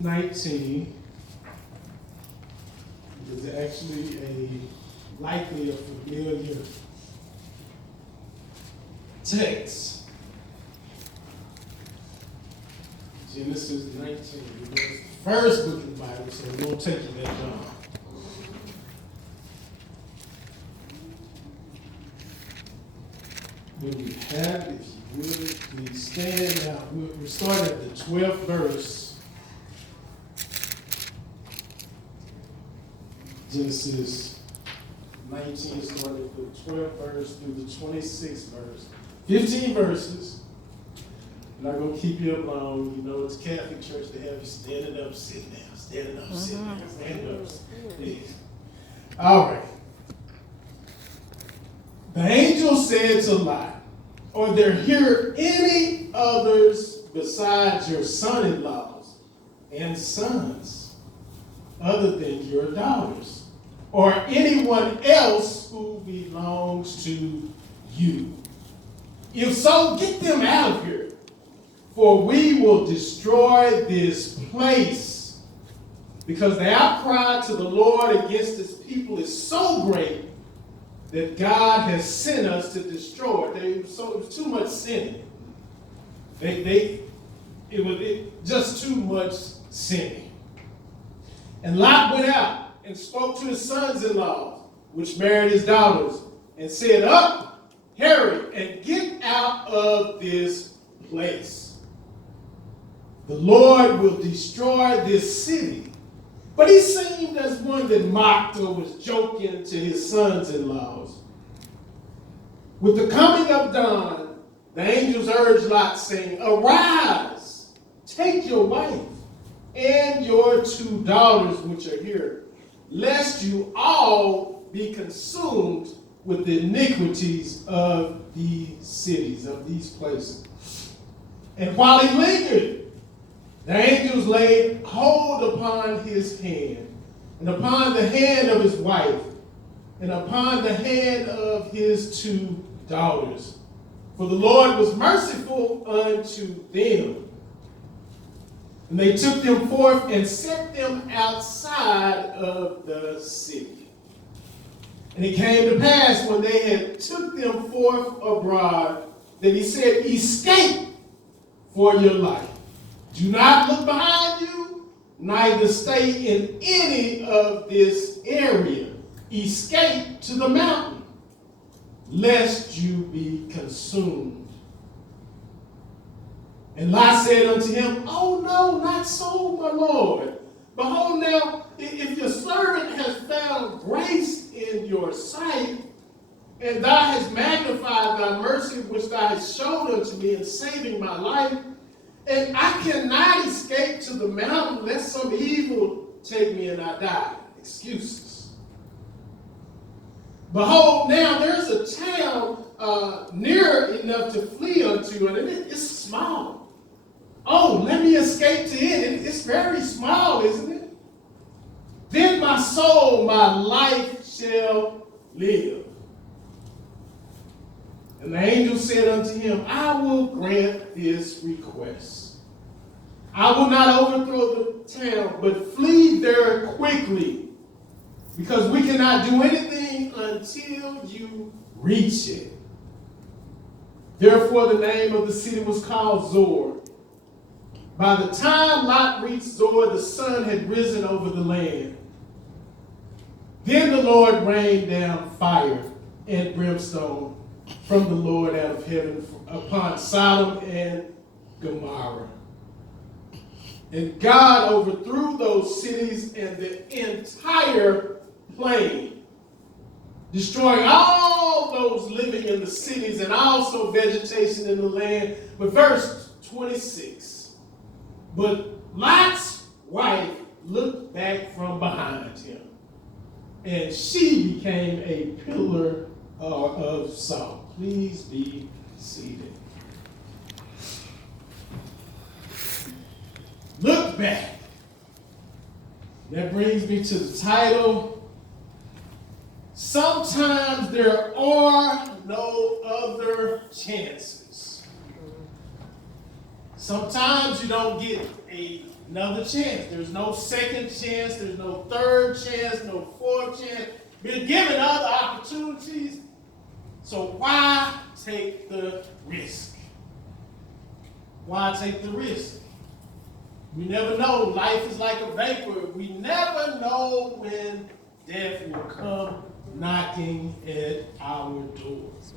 19 is actually likely a familiar text. Genesis 19. It's the first book of the Bible, so it won't take you that long. When you have, if you would, please stand now. We're starting at the 12th verse. Genesis 19, starting with the 12th verse through the 26th verse. 15 verses. I'm not going to keep you up long. You know, it's Catholic Church to have you standing up, sitting down, standing up, sitting down, standing up, sitting down. All right. The angel said to Lot, "Are there here any others besides your son-in-laws and sons, other than your daughters, or anyone else who belongs to you? If so, get them out of here, for we will destroy this place, because the outcry to the Lord against his people is so great that God has sent us to destroy it." It was too much sinning. It was just too much sinning. And Lot went out and spoke to his sons-in-law, which married his daughters, and said, "Up, hurry, and get out of this place. The Lord will destroy this city." But he seemed as one that mocked or was joking to his sons-in-laws. With the coming of dawn, the angels urged Lot, saying, "Arise, take your wife and your two daughters which are here, lest you all be consumed with the iniquities of these cities," of these places. And while he lingered, the angels laid hold upon his hand, and upon the hand of his wife, and upon the hand of his two daughters. For the Lord was merciful unto them. And they took them forth and set them outside of the city. And it came to pass, when they had took them forth abroad, that he said, "Escape for your life. Do not look behind you, neither stay in any of this area. Escape to the mountain, lest you be consumed." And Lot said unto him, "Oh no, not so, my Lord. Behold now, if your servant has found grace in your sight, and thou hast magnified thy mercy which thou hast showed unto me in saving my life, and I cannot escape to the mountain, lest some evil take me and I die." Excuses. "Behold, now there's a town near enough to flee unto, and it's small. Oh, let me escape to it. It's very small, isn't it? Then my soul, my life shall live." And the angel said unto him, "I will grant this request. I will not overthrow the town, but flee there quickly, because we cannot do anything until you reach it." Therefore the name of the city was called Zor. By the time Lot reached Zor, the sun had risen over the land. Then the Lord rained down fire and brimstone from the Lord out of heaven upon Sodom and Gomorrah. And God overthrew those cities and the entire plain, destroying all those living in the cities and also vegetation in the land. But verse 26, "But Lot's wife looked back from behind him, and she became a pillar of salt." Please be seated. Look back. That brings me to the title. Sometimes there are no other chances. Sometimes you don't get a another chance. There's no second chance. There's no third chance, no fourth chance. Been given other opportunities. So why take the risk? Why take the risk? We never know. Life is like a vapor. We never know when death will come knocking at our doors.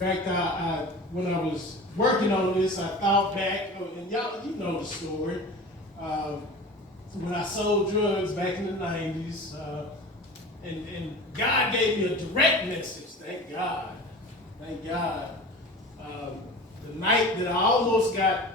In fact, when I was working on this, I thought back, and y'all, you know the story. When I sold drugs back in the 90s, and God gave me a direct message. Thank God. Thank God. The night that I almost got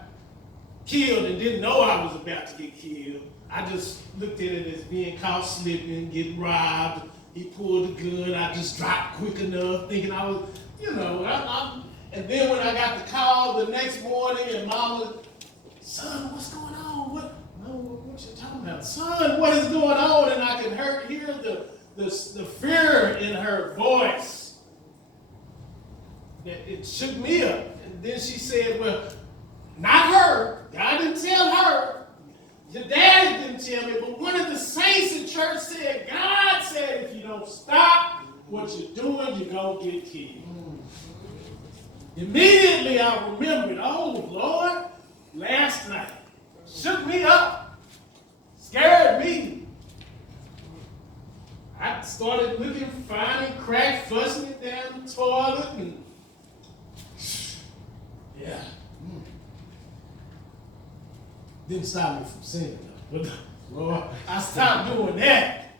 killed and didn't know I was about to get killed, I just looked at it as being caught slipping, getting robbed. He pulled the gun. I just dropped quick enough, thinking I was, and then when I got the call the next morning, and Mama, son, what's going on? What you talking about? Son, what is going on? And I could hear the fear in her voice. It shook me up. And then she said, well, not her. God didn't tell her. Your dad didn't tell me. But one of the saints in church said, God said, if you don't stop what you're doing, you're going to get killed. Immediately I remembered, oh, Lord, last night. Shook me up. Scared me. I started looking, finding crack, flushing it down the toilet, and yeah. Didn't stop me from sinning, though. But Lord, I stopped doing that.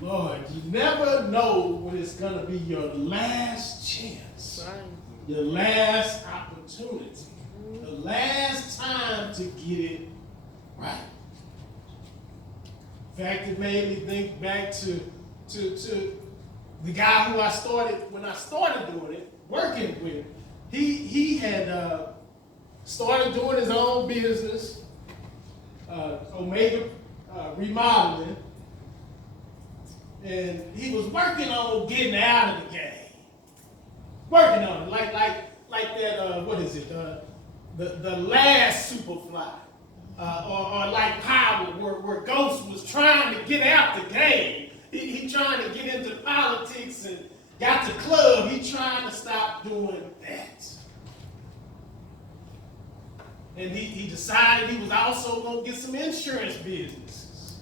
Lord, you never know when it's going to be your last chance, your last opportunity, the last time to get it right. In fact, it made me think back to the guy who when I started doing it, working with. He had started doing his own business, Omega Remodeling, and he was working on getting out of the game. Working on it, like that. What is it? The last Superfly. Or like Power, where Ghost was trying to get out the game. He trying to get into politics and got the club. He trying to stop doing that. And he decided he was also going to get some insurance businesses.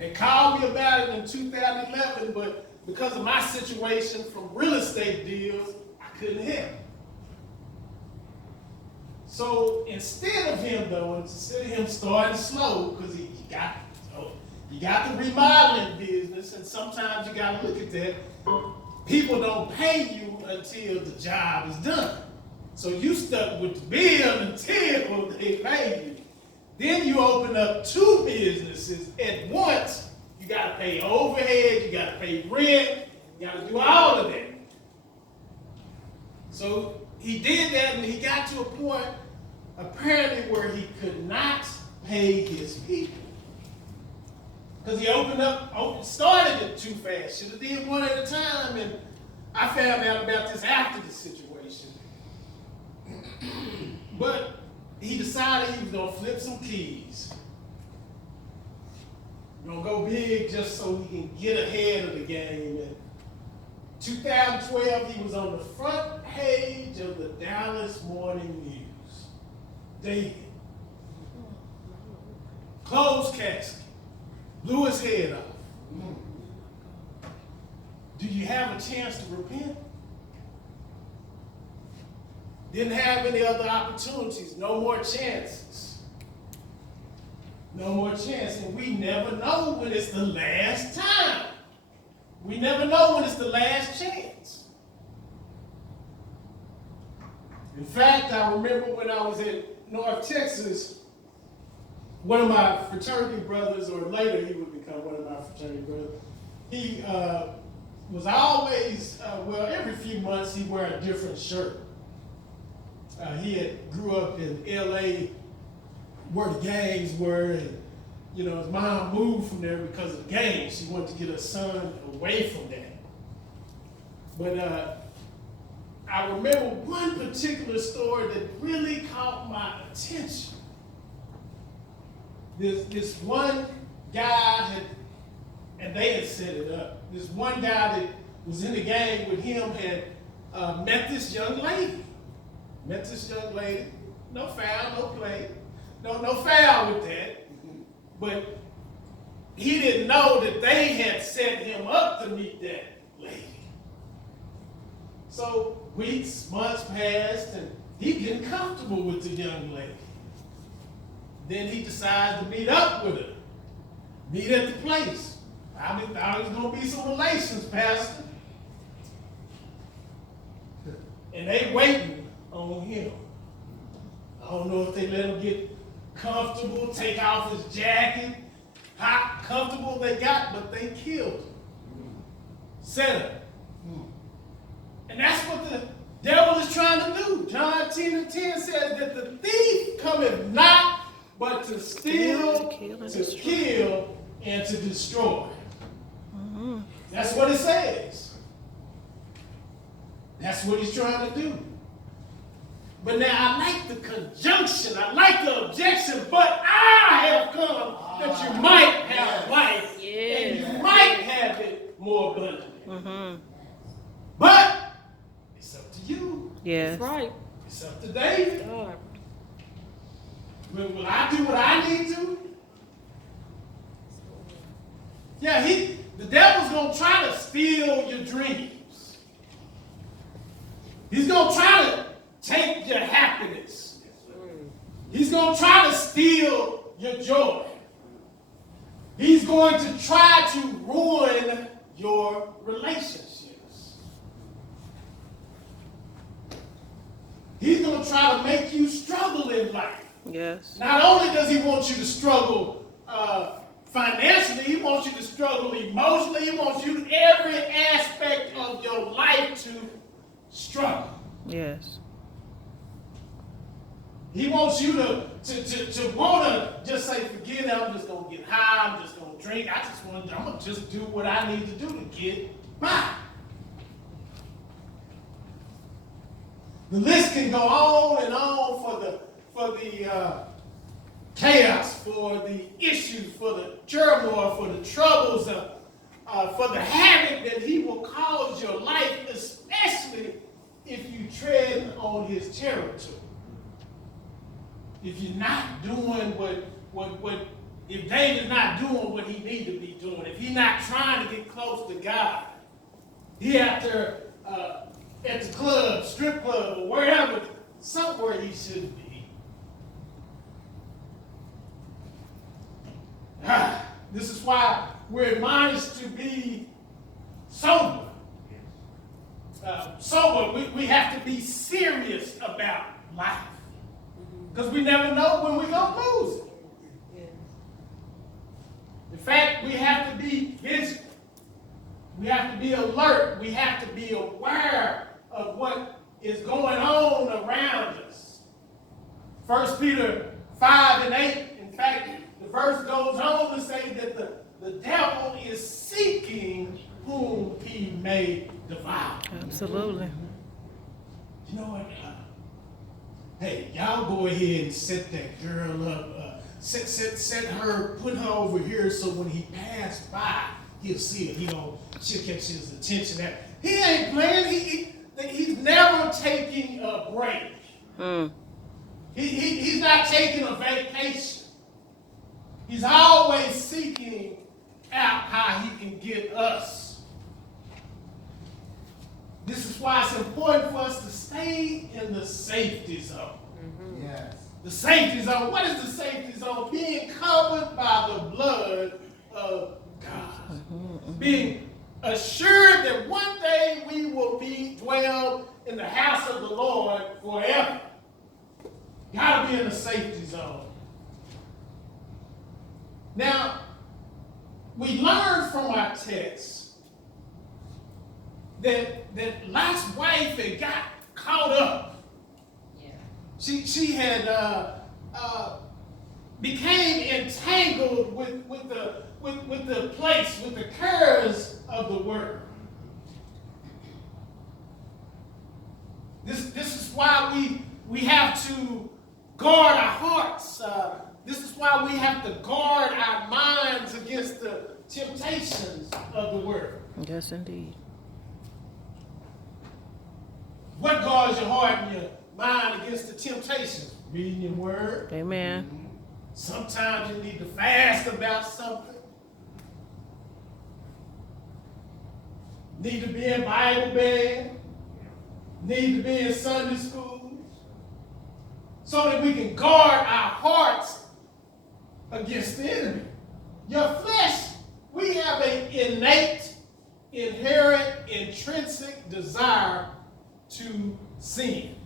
And called me about it in 2011, but because of my situation from real estate deals, I couldn't help. So instead of him starting slow, because he got the remodeling business, and sometimes you got to look at that. People don't pay you until the job is done. So you stuck with the bill until they pay you. Then you open up two businesses at once. You got to pay overhead, you got to pay rent, you got to do all of that. So he did that, and he got to a point apparently where he could not pay his people. Because he started it too fast. Should have did one at a time, and I found out about this after the situation. But he decided he was going to flip some keys. Going to go big just so he can get ahead of the game. In 2012, he was on the front page of the Dallas Morning News. David. Closed casket. Blew his head off. Do you have a chance to repent? Didn't have any other opportunities. No more chances. No more chance. And we never know when it's the last time. We never know when it's the last chance. In fact, I remember when I was in North Texas, one of my fraternity brothers, or later he would become one of my fraternity brothers, he was always, every few months he'd wear a different shirt. He grew up in L.A. where the gangs were, and his mom moved from there because of the gangs. She wanted to get her son away from that. But I remember one particular story that really caught my attention. This one guy and they had set it up. This one guy that was in the game with him had met this young lady. No foul, no play. No foul with that. But he didn't know that they had set him up to meet that lady. So weeks, months passed, and he getting comfortable with the young lady. Then he decides to meet up with her. Meet at the place. I thought it was going to be some relations, Pastor. And they waiting on him. I don't know if they let him get comfortable, take off his jacket, how comfortable they got, but they killed him. Set him. And that's what the devil is trying to do. John 10:10 says that the thief cometh not but to steal, to kill, and to destroy. That's what it says. That's what he's trying to do. But now I like the conjunction, I like the objection, but I have come that you might have life, and you might have it more abundantly. But it's up to you. Yes. That's right. It's up to David. God. Will I do what I need to? Yeah, the devil's going to try to steal your dreams. He's going to try to take your happiness. He's going to try to steal your joy. He's going to try to ruin your relationships. He's going to try to make you struggle in life. Yes. Not only does he want you to struggle financially, he wants you to struggle emotionally. He wants you every aspect of your life to struggle. Yes. He wants you to want to just say, forget it, I'm just going to get high, I'm just going to drink, I'm going to just do what I need to do to get by. The list can go on and on for the chaos, for the issues, for the turmoil, for the troubles, for the havoc that he will cause your life, especially if you tread on his territory. If you're not doing if David's not doing what he needs to be doing, if he's not trying to get close to God, he out there at the club, strip club, or wherever, somewhere he shouldn't be. This is why we're admonished to be sober. We have to be serious about life. Because we never know when we're going to lose it. In fact, we have to be vigilant. We have to be alert. We have to be aware of what is going on around us. 1 Peter 5:8, in fact, the verse goes on to say that the devil is seeking whom he may devour. Absolutely. You know what? Hey, y'all go ahead and set that girl up. Set her, put her over here so when he passed by, he'll see it. She'll catch his attention. That he ain't playing. He's never taking a break. He's not taking a vacation. He's always seeking out how he can get us. This is why it's important for us to stay in the safety zone. Yes. The safety zone. What is the safety zone? Being covered by the blood of God. Being assured that one day we will dwell in the house of the Lord forever. Got to be in the safety zone. Now, we learned from our text that Lot's wife had got caught up. Yeah. She had became entangled with the place, with the cares of the world. This is why we have to guard our hearts. This is why we have to guard our minds against the temptations of the world. Yes, indeed. What guards your heart and your mind against the temptations? Reading your word. Amen. Sometimes you need to fast about something. Need to be in Bible bed. Need to be in Sunday school. So that we can guard our hearts against the enemy. Your flesh, we have an innate, inherent, intrinsic desire to sin.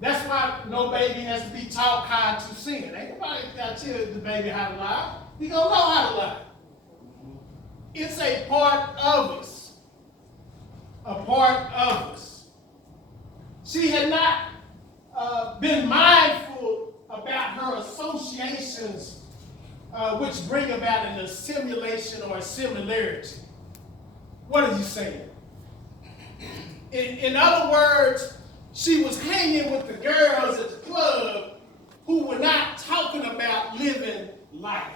That's why no baby has to be taught how to sin. Ain't nobody got to tell the baby how to lie. He gonna know how to lie. It's a part of us. A part of us. She had not been mindful about her associations which bring about an assimilation or a similarity. What are you saying? In other words, she was hanging with the girls at the club who were not talking about living life.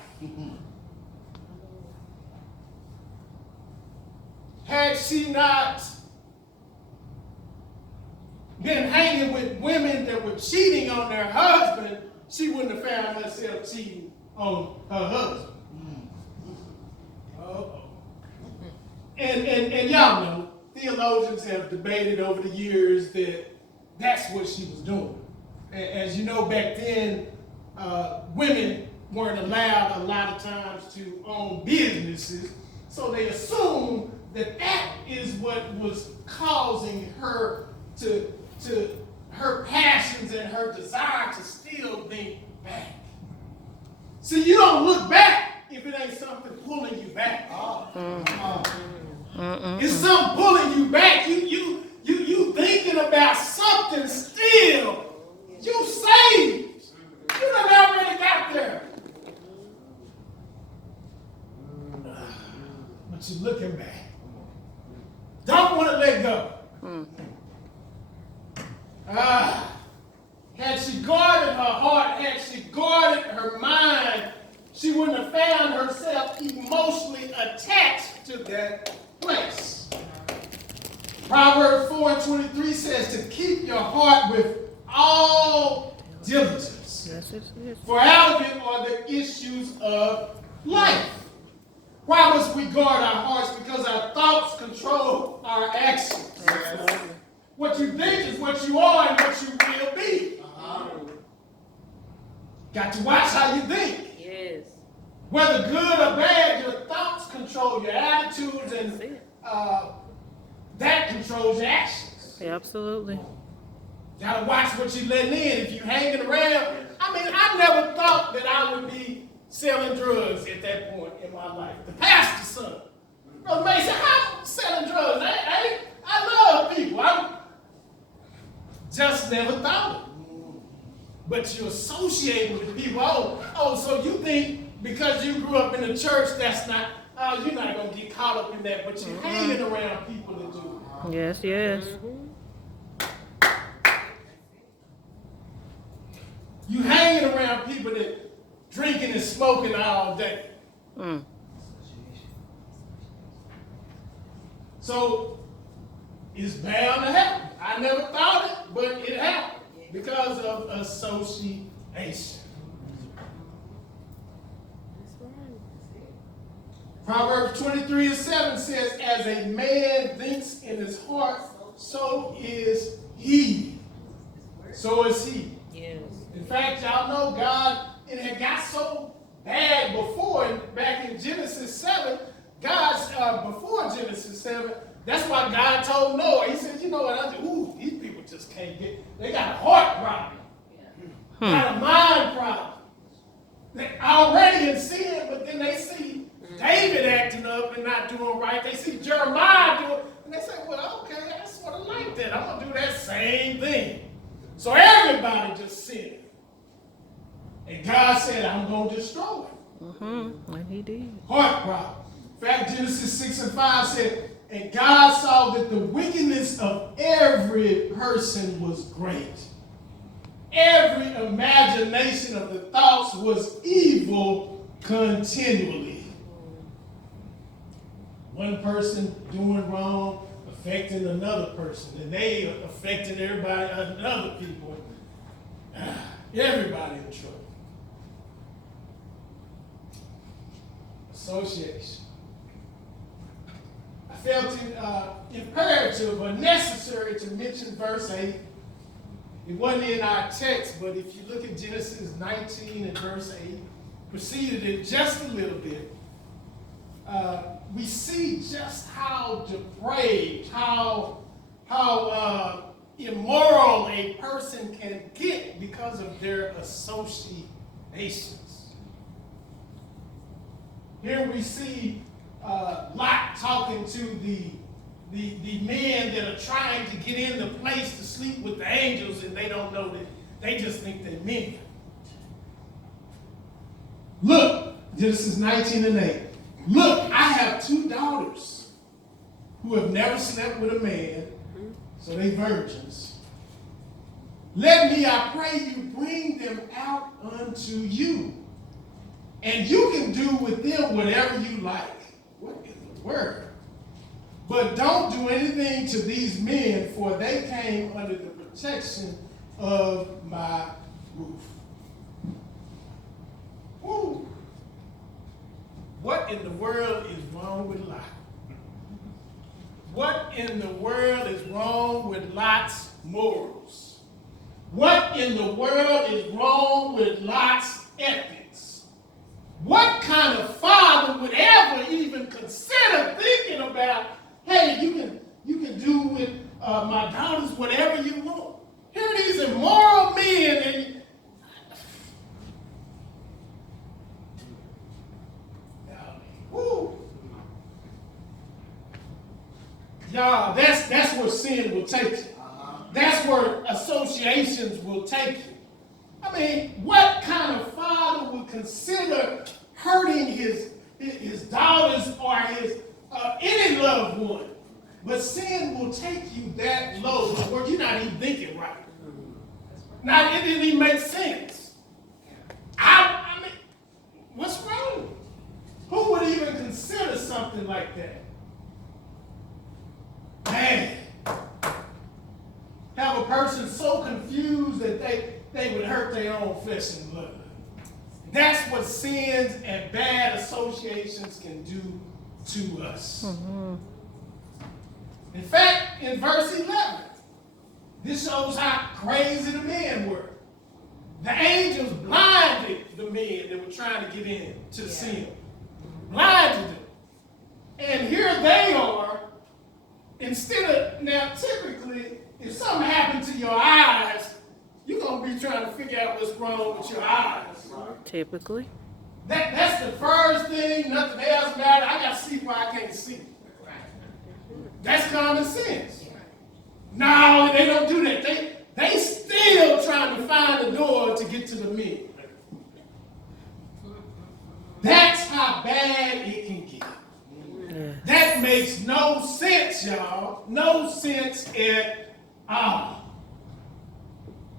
Had she not been hanging with women that were cheating on their husband, she wouldn't have found herself cheating on her husband. And y'all know, theologians have debated over the years that that's what she was doing. As you know, back then, women weren't allowed a lot of times to own businesses, so they assumed that that is what was causing her to her passions and her desire to still think back. See, you don't look back if it ain't something pulling you back. It's something pulling you back. You thinking about something still. You saved. You done already got there. But you're looking back. Don't want to let go. Had she guarded her heart, had she guarded her mind, she wouldn't have found herself emotionally attached to that place. Proverbs 4:23 says to keep your heart with all diligence. Yes, it is. For out of it are the issues of life. Why must we guard our hearts? Because our thoughts control our actions. Absolutely. What you think is what you are and what you will be. Got to watch how you think. Yes. Whether good or bad, your thoughts control your attitudes, and that controls your actions. Absolutely. Got to watch what you're letting in. If you're hanging around, I never thought that I would be selling drugs at that point in my life. The pastor's son. Brother Mason, I'm selling drugs. I love people. I just never thought it. But you're associating with people. Oh, so you think because you grew up in the church, that's not, you're not going to get caught up in that, but you're hanging around people that do. Yes, yes. You hanging around people that drinking and smoking all day. So it's bound to happen. I never thought it, but it happened because of association. Proverbs 23:7 says, as a man thinks in his heart, so is he. So is he. Yes. In fact, y'all know God, it had got so bad before, and back in Genesis 7, before Genesis 7, that's why God told Noah, he said, you know what, these people just can't they got a heart problem. Got a mind problem. They're already in sin, but then they see David acting up and not doing right. They see Jeremiah doing, and they say, well, okay, I sort of like that. I'm going to do that same thing. So everybody just sinned. And God said, I'm going to destroy it. And he did. Heart problem. In fact, Genesis 6:5 said, And God saw that the wickedness of every person was great. Every imagination of the thoughts was evil continually. One person doing wrong, affecting another person, and they affecting everybody, other people. Everybody in trouble. Association. I felt it imperative or necessary to mention verse 8. It wasn't in our text, but if you look at Genesis 19 and verse 8, preceded it just a little bit, we see just how depraved, how immoral a person can get because of their associations. Here we see Lot talking to the men that are trying to get in the place to sleep with the angels, and they don't know that. They just think they're men. Look, Genesis 19 and 8. Look, I have 2 daughters who have never slept with a man, so they virgins. Let me, I pray you, bring them out unto you, and you can do with them whatever you like. What in the world? But don't do anything to these men, for they came under the protection of my roof. Woo. What in the world is wrong with Lot? What in the world is wrong with Lot's morals? What in the world is wrong with Lot's ethics? What kind of father would ever even consider thinking about, hey, you can do with my daughters whatever you want? Here are these immoral men, and woo. Y'all, that's where sin will take you. That's where associations will take you. I mean, what kind of father would consider hurting his daughters or his any loved one? But sin will take you that low where you're not even thinking right. Now, it didn't even make sense. I mean, what's wrong? Who would even consider something like that? Man, have a person so confused that they would hurt their own flesh and blood. That's what sins and bad associations can do to us. Mm-hmm. In fact, in verse 11, this shows how crazy the men were. The angels blinded the men that were trying to get in to sin. Blinded them. And here they are, instead of, now typically, if something happened to your eyes, you're going to be trying to figure out what's wrong with your eyes. Typically. That's the first thing, nothing else matters. I got to see why I can't see. That's common sense. No, they don't do that. They still trying to find the door to get to the men. That's how bad it can get. Yeah. That makes no sense, y'all. No sense at all.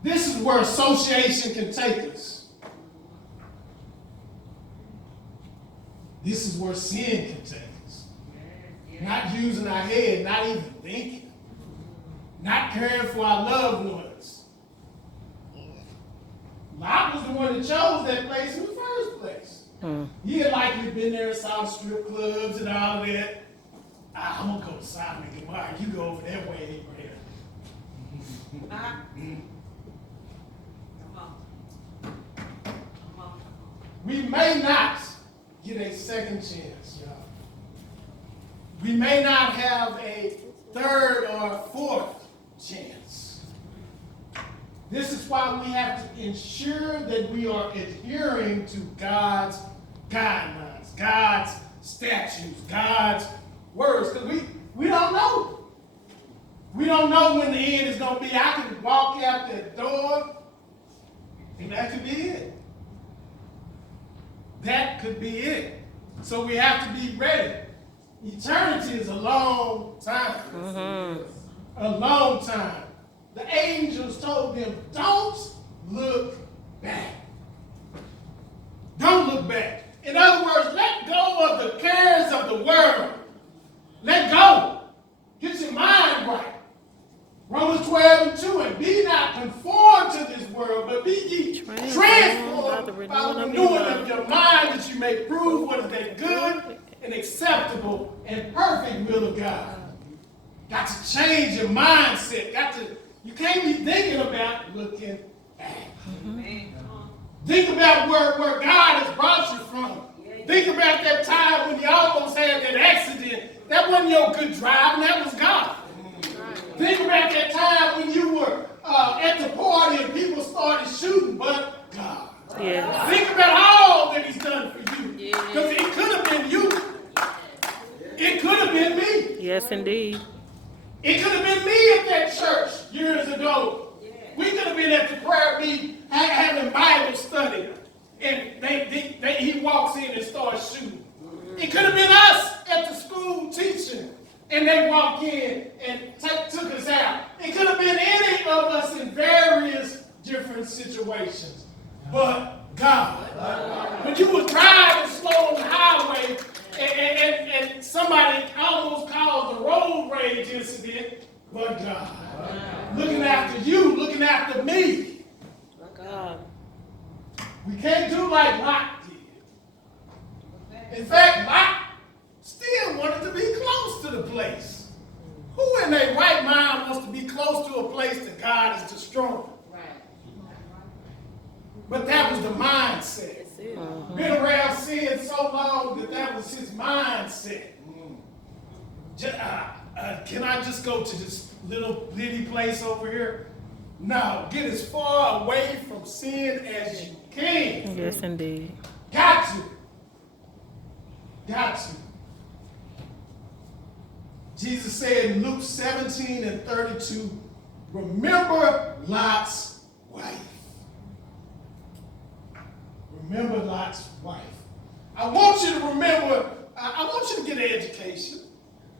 This is where association can take us. This is where sin can take us. Not using our head, not even thinking. Not caring for our loved ones. Lot was the one that chose that place in the first place. He had likely been there and saw strip clubs and all of that. I'm going to go to Sodom and Gomorrah. You go over that way, Abraham. We may not get a second chance, y'all. We may not have a third or fourth chance. This is why we have to ensure that we are adhering to God's guidelines, God's statutes, God's words. Because we don't know. We don't know when the end is going to be. I can walk out that door, and that could be it. That could be it. So we have to be ready. Eternity is a long time. Mm-hmm. A long time. The angels told them, don't look back. Don't look back. In other words, let go of the cares of the world. Let go. Get your mind right. Romans 12:2, and be not conformed to this world, but be ye transformed by the renewing of your mind, that you may prove what is that good and acceptable and perfect will of God. Got to change your mindset. You can't be thinking about looking back. Think about where God has brought you from. Think about that time when you almost had that accident. That wasn't your good driving, that was God. Think about that time when you were at the party and people started shooting, but God. Yeah. Think about all that He's done for you. Because it could have been you. It could have been me. Yes, indeed. It could have been me at that church years ago. We could have been at the prayer meeting having Bible study. And he walks in and starts shooting. It could have been us at the school teaching. And they walk in and took us out. It could have been any of us in various different situations. But God. When you were driving slow on the highway and somebody almost caused a road rage incident, but God. Looking after you, looking after me. God. We can't do like Lot did. In fact, Lot still wanted to be close to the place. Who in their right mind wants to be close to a place that God is destroying? But that was the mindset. Been around sin so long that was his mindset. Can I just go to this little bitty place over here? No, get as far away from sin as you can. Yes, indeed. Got to. Got to. Jesus said in Luke 17:32, remember Lot's wife. Remember Lot's wife. I want you to remember, I want you to get an education.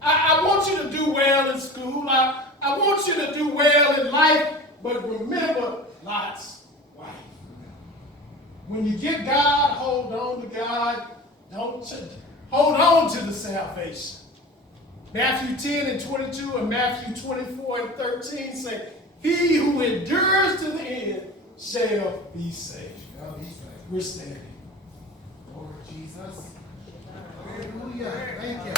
I want you to do well in school. I want you to do well in life, but remember Lot's wife. When you get God, hold on to God. Don't hold on to the salvation. Matthew 10:22 and Matthew 24:13 say, he who endures to the end shall be saved. We're standing. Lord Jesus. Hallelujah. Thank you.